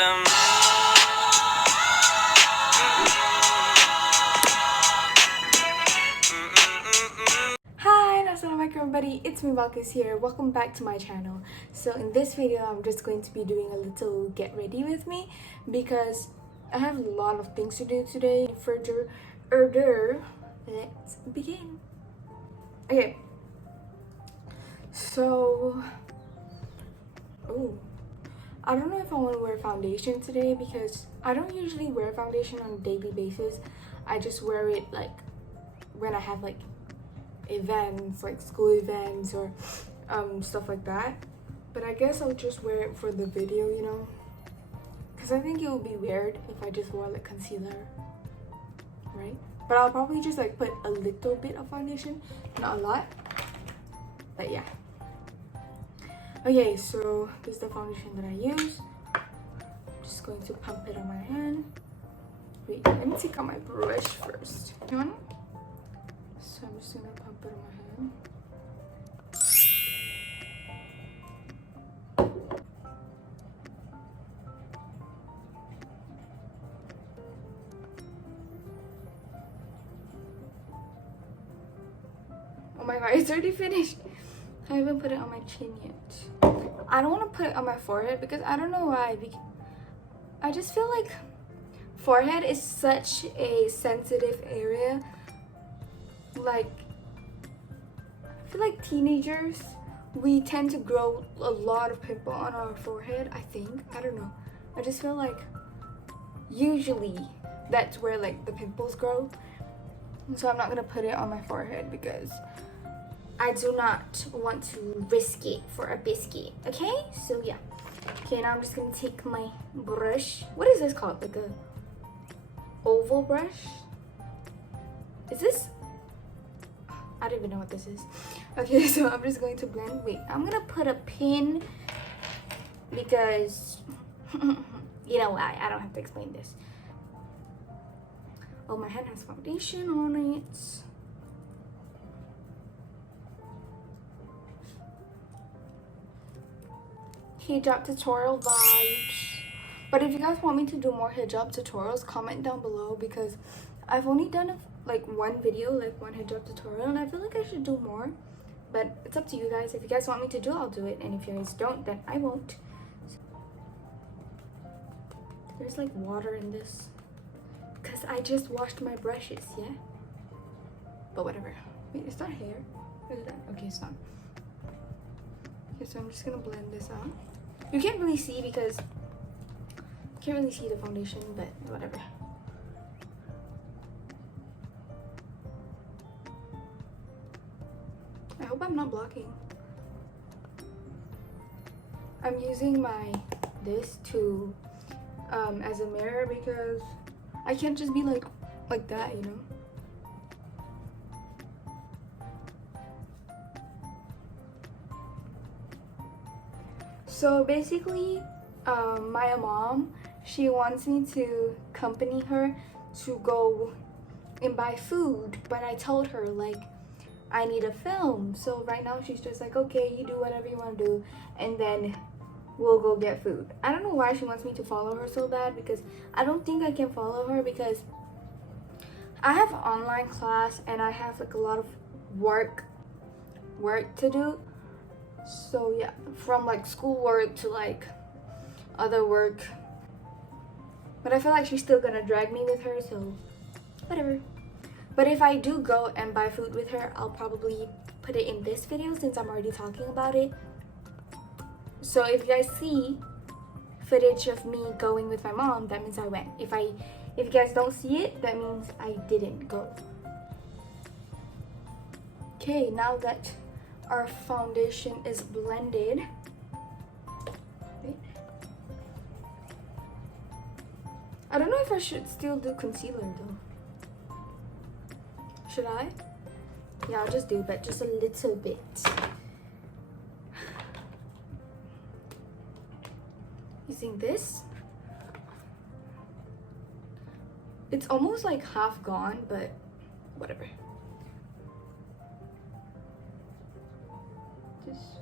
Hi, assalamualaikum everybody, it's me Balkis here. Welcome back to my channel. So in this video I'm just going to be doing a little get ready with me because I have a lot of things to do today. Further ado, let's begin. Okay, so I don't know if I want to wear foundation today because I don't usually wear foundation on a daily basis. I just wear it like when I have like events, like school events or stuff like that. But I guess I'll just wear it for the video, you know, because I think it would be weird if I just wore like concealer, right? But I'll probably just like put a little bit of foundation, not a lot, but yeah. Okay, so this is the foundation that I use. I'm just going to pump it on my hand. Wait, let me take out my brush first. So I'm just gonna pump it on my hand. Oh my god, it's already finished. I haven't put it on my chin yet. I don't want to put it on my forehead because I don't know why. I just feel like forehead is such a sensitive area. Like, I feel like teenagers, we tend to grow a lot of pimple on our forehead, I think. I don't know. I just feel like usually that's where like the pimples grow. So I'm not gonna put it on my forehead because I do not want to risk it for a biscuit, okay? So yeah. Okay, now I'm just gonna take my brush. What is this called? Like a oval brush? Is this? I don't even know what this is. Okay, so I'm just going to blend. Wait, I'm gonna put a pin because you know why? I don't have to explain this. Oh, my hand has foundation on it. Hijab tutorial vibes. But if you guys want me to do more hijab tutorials, comment down below because I've only done like one video, like one hijab tutorial, and I feel like I should do more. But it's up to you guys. If you guys want me to do, I'll do it, and if you guys don't, then I won't. There's like water in this because I just washed my brushes, yeah? But whatever. Wait, is that hair? Is that? Okay, it's not. Okay, so I'm just gonna blend this out. You can't really see because you can't really see the foundation, but whatever. I hope I'm not blocking. I'm using this to as a mirror because I can't just be like that, you know. So basically, my mom, she wants me to accompany her to go and buy food, but I told her like I need a film. So right now she's just like, okay, you do whatever you want to do, and then we'll go get food. I don't know why she wants me to follow her so bad because I don't think I can follow her because I have online class and I have like a lot of work to do. So yeah, from like schoolwork to like other work. But I feel like she's still gonna drag me with her, so whatever. But if I do go and buy food with her, I'll probably put it in this video since I'm already talking about it. So if you guys see footage of me going with my mom, that means I went. If you guys don't see it, that means I didn't go. Okay, now that our foundation is blended, wait. I don't know if I should still do concealer though. Should I? Yeah, I'll just do, but just a little bit. Using this. It's almost like half gone, but whatever. Just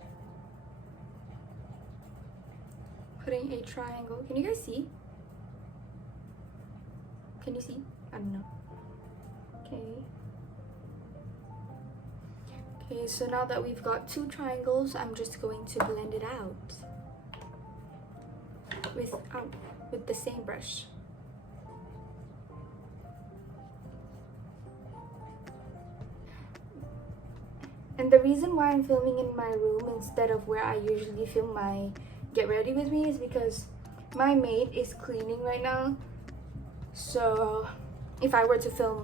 putting putting a triangle. Can you guys see? Can you see? I don't know. Okay. Okay, so now that we've got 2 triangles, I'm just going to blend it out with the same brush. And the reason why I'm filming in my room instead of where I usually film my get ready with me is because my maid is cleaning right now. So if I were to film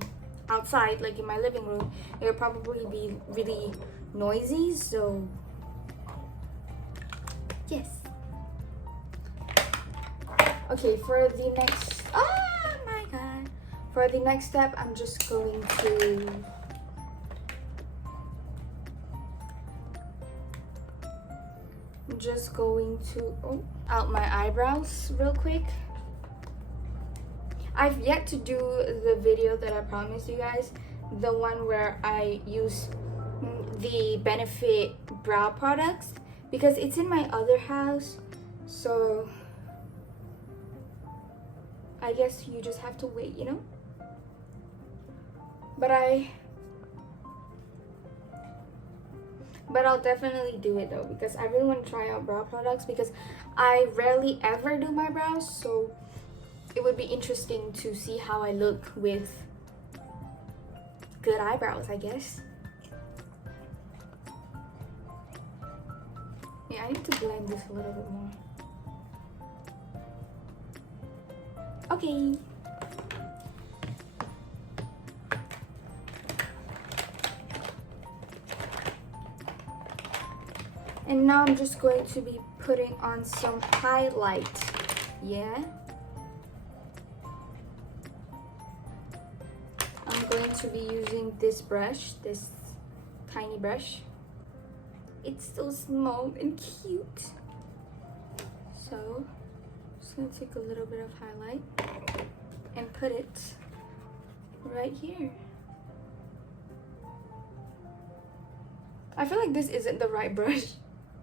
outside, like in my living room, it would probably be really noisy. So yes. Okay, for the next, oh my god, for the next step, I'm just going to out my eyebrows real quick. I've yet to do the video that I promised you guys, the one where I use the Benefit brow products, because it's in my other house, so I guess you just have to wait, you know? But I'll definitely do it though, because I really want to try out brow products, because I rarely ever do my brows, so it would be interesting to see how I look with good eyebrows, I guess. Yeah, I need to blend this a little bit more. Okay. And now I'm just going to be putting on some highlight. Yeah. I'm going to be using this brush, this tiny brush. It's so small and cute. So, I'm just gonna take a little bit of highlight and put it right here. I feel like this isn't the right brush,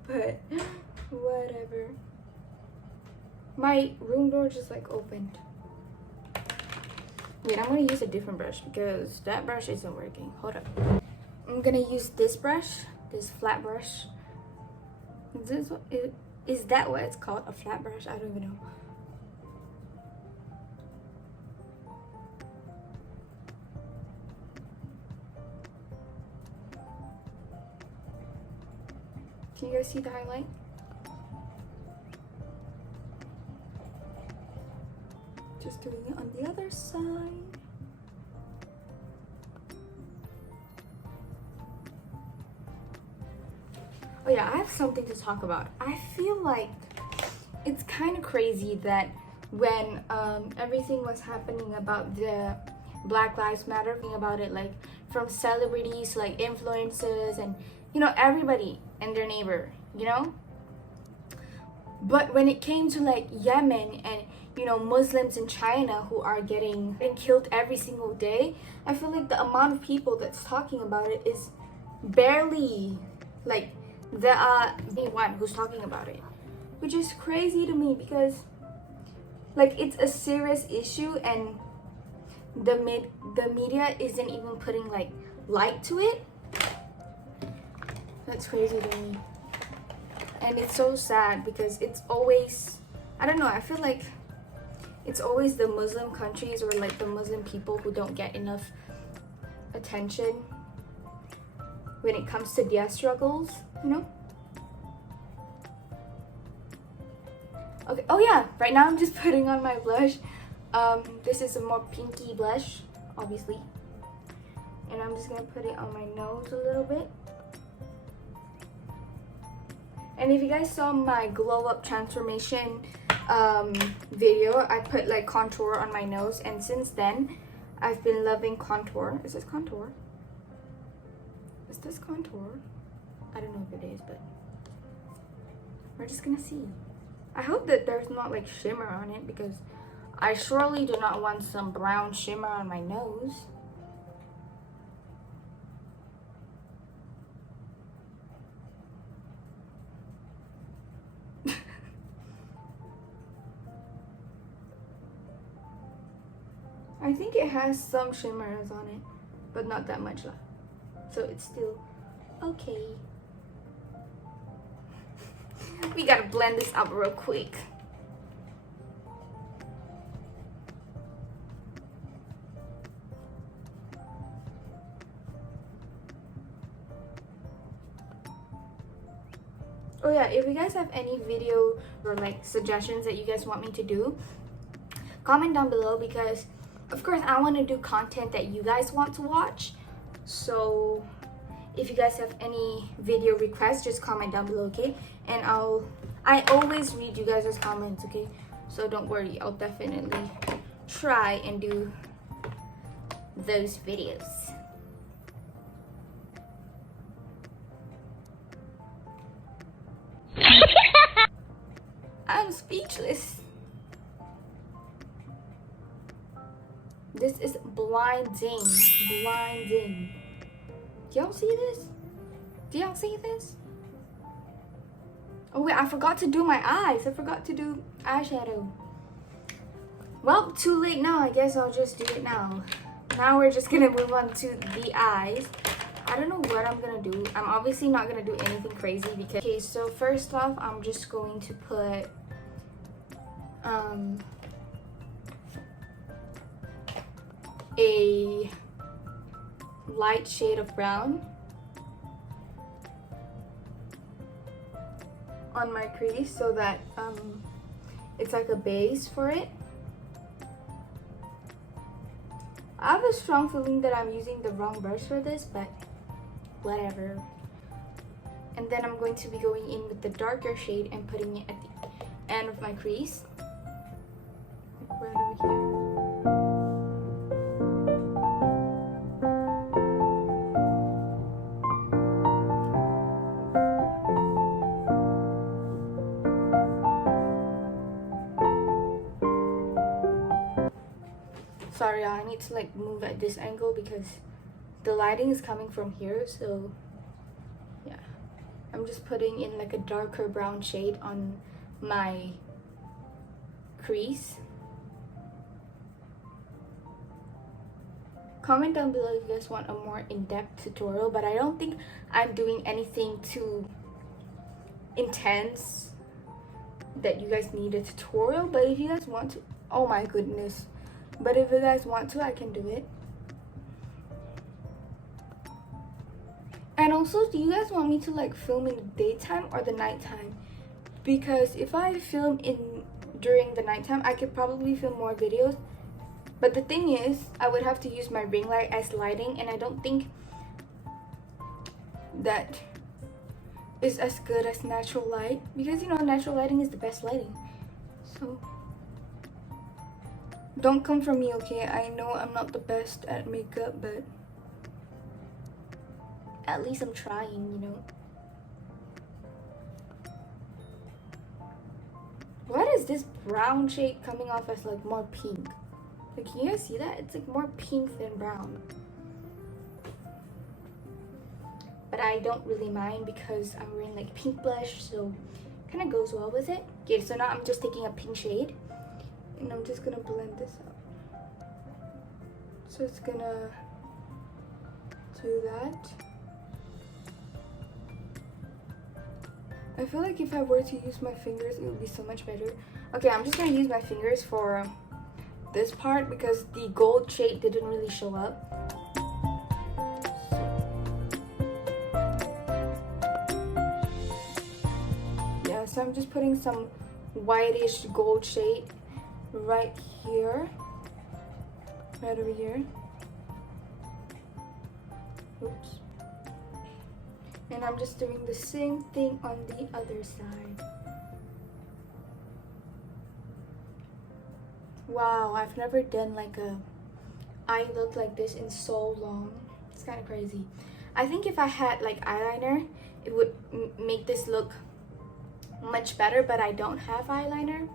but whatever. My room door just like opened. Wait, I'm gonna use a different brush because that brush isn't working. Hold up. I'm gonna use this brush, this flat brush. Is that what it's called? A flat brush? I don't even know. Can you guys see the highlight? Just doing it on the other side. Oh yeah, I have something to talk about. I feel like it's kind of crazy that when everything was happening about the Black Lives Matter, thing about it, like from celebrities, like influencers, and you know, everybody and their neighbor, you know. But when it came to like Yemen and you know, Muslims in China who are getting killed every single day, I feel like the amount of people that's talking about it is barely like the one who's talking about it, which is crazy to me because like it's a serious issue and the media isn't even putting like light to it. That's crazy to me. And it's so sad because it's always, I don't know, I feel like it's always the Muslim countries or like the Muslim people who don't get enough attention when it comes to their struggles, you know? Okay, oh yeah, right now I'm just putting on my blush. This is a more pinky blush, obviously. And I'm just gonna put it on my nose a little bit. And if you guys saw my glow up transformation video, I put like contour on my nose, and since then I've been loving contour. Is this contour? Is this contour? I don't know if it is, but we're just gonna see. I hope that there's not like shimmer on it because I surely do not want some brown shimmer on my nose. I think it has some shimmers on it, but not that much left. So it's still okay. We gotta blend this up real quick. Oh yeah, if you guys have any video or like suggestions that you guys want me to do, comment down below, because of course I want to do content that you guys want to watch. So if you guys have any video requests, just comment down below, okay? And I always read you guys' comments, okay? So don't worry, I'll definitely try and do those videos. I'm speechless. This is blinding. Blinding. Do y'all see this? Do y'all see this? Oh wait, I forgot to do my eyes. I forgot to do eyeshadow. Well, too late now. I guess I'll just do it now. Now we're just gonna move on to the eyes. I don't know what I'm gonna do. I'm obviously not gonna do anything crazy because... Okay, so first off, I'm just going to put a light shade of brown on my crease so that it's like a base for it. I have a strong feeling that I'm using the wrong brush for this, but whatever. And then I'm going to be going in with the darker shade and putting it at the end of my crease. Right over here. Sorry, I need to like move at this angle because the lighting is coming from here, so yeah. I'm just putting in like a darker brown shade on my crease. Comment down below if you guys want a more in-depth tutorial, but I don't think I'm doing anything too intense that you guys need a tutorial. But if you guys want to, oh my goodness, but if you guys want to, I can do it. And also, do you guys want me to like film in the daytime or the nighttime? Because if I film during the nighttime, I could probably film more videos. But the thing is, I would have to use my ring light as lighting, and I don't think that is as good as natural light, because you know, natural lighting is the best lighting. So don't come for me, okay? I know I'm not the best at makeup, but at least I'm trying, you know. What is this brown shade coming off as like more pink? Like, can you guys see that? It's like more pink than brown. But I don't really mind because I'm wearing like pink blush, so kind of goes well with it. Okay, so now I'm just taking a pink shade and I'm just gonna blend this up. So it's gonna do that. I feel like if I were to use my fingers, it would be so much better. Okay, I'm just gonna use my fingers for this part because the gold shade didn't really show up. Yeah, so I'm just putting some whitish gold shade right here, right over here. Oops. And I'm just doing the same thing on the other side. Wow, I've never done like a eye look like this in so long. It's kind of crazy. I think if I had like eyeliner, it would make this look much better, but I don't have eyeliner.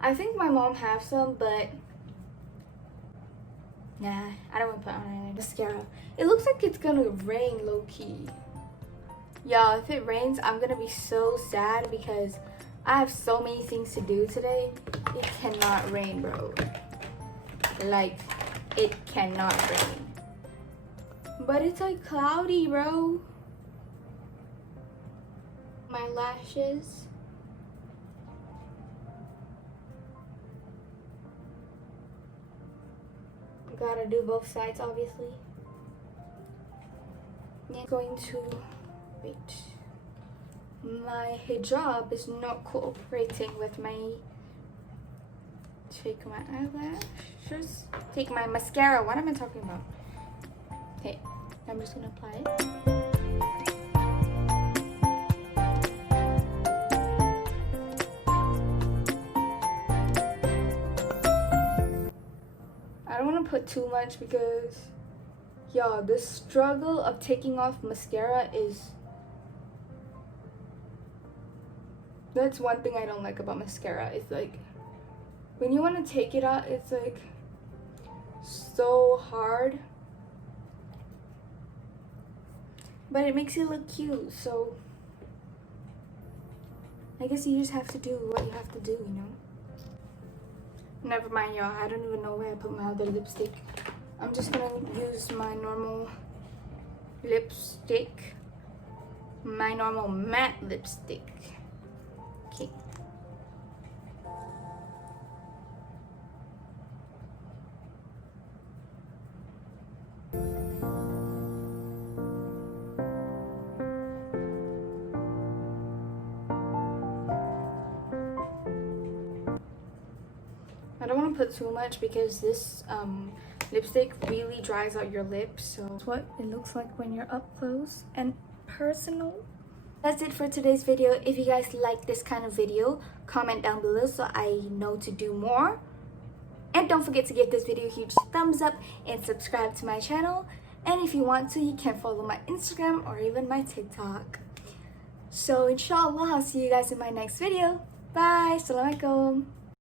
I think my mom has some, but nah, I don't want to put on eyeliner. Mascara. It looks like it's gonna rain low-key. Yeah, if it rains, I'm gonna be so sad because I have so many things to do today. It cannot rain, bro. like it cannot rain. But it's like cloudy, bro. My lashes. Gotta do both sides, obviously. I'm going to wait. My hijab is not cooperating with my. Take my eyelashes. Take my mascara. What am I talking about? Okay, I'm just gonna apply it. I don't want to put too much because, y'all, the struggle of taking off mascara is. That's one thing I don't like about mascara. It's like, when you want to take it out, it's like so hard. But it makes you look cute, so I guess you just have to do what you have to do, you know? Never mind, y'all. I don't even know where I put my other lipstick. I'm just gonna use my normal lipstick. My normal matte lipstick. Okay. I don't want to put too much because this lipstick really dries out your lips. So that's what it looks like when you're up close and personal. That's it for today's video. If you guys like this kind of video, comment down below so I know to do more. And don't forget to give this video a huge thumbs up and subscribe to my channel. And if you want to, you can follow my Instagram or even my TikTok. So inshallah, I'll see you guys in my next video. Bye. Assalamualaikum.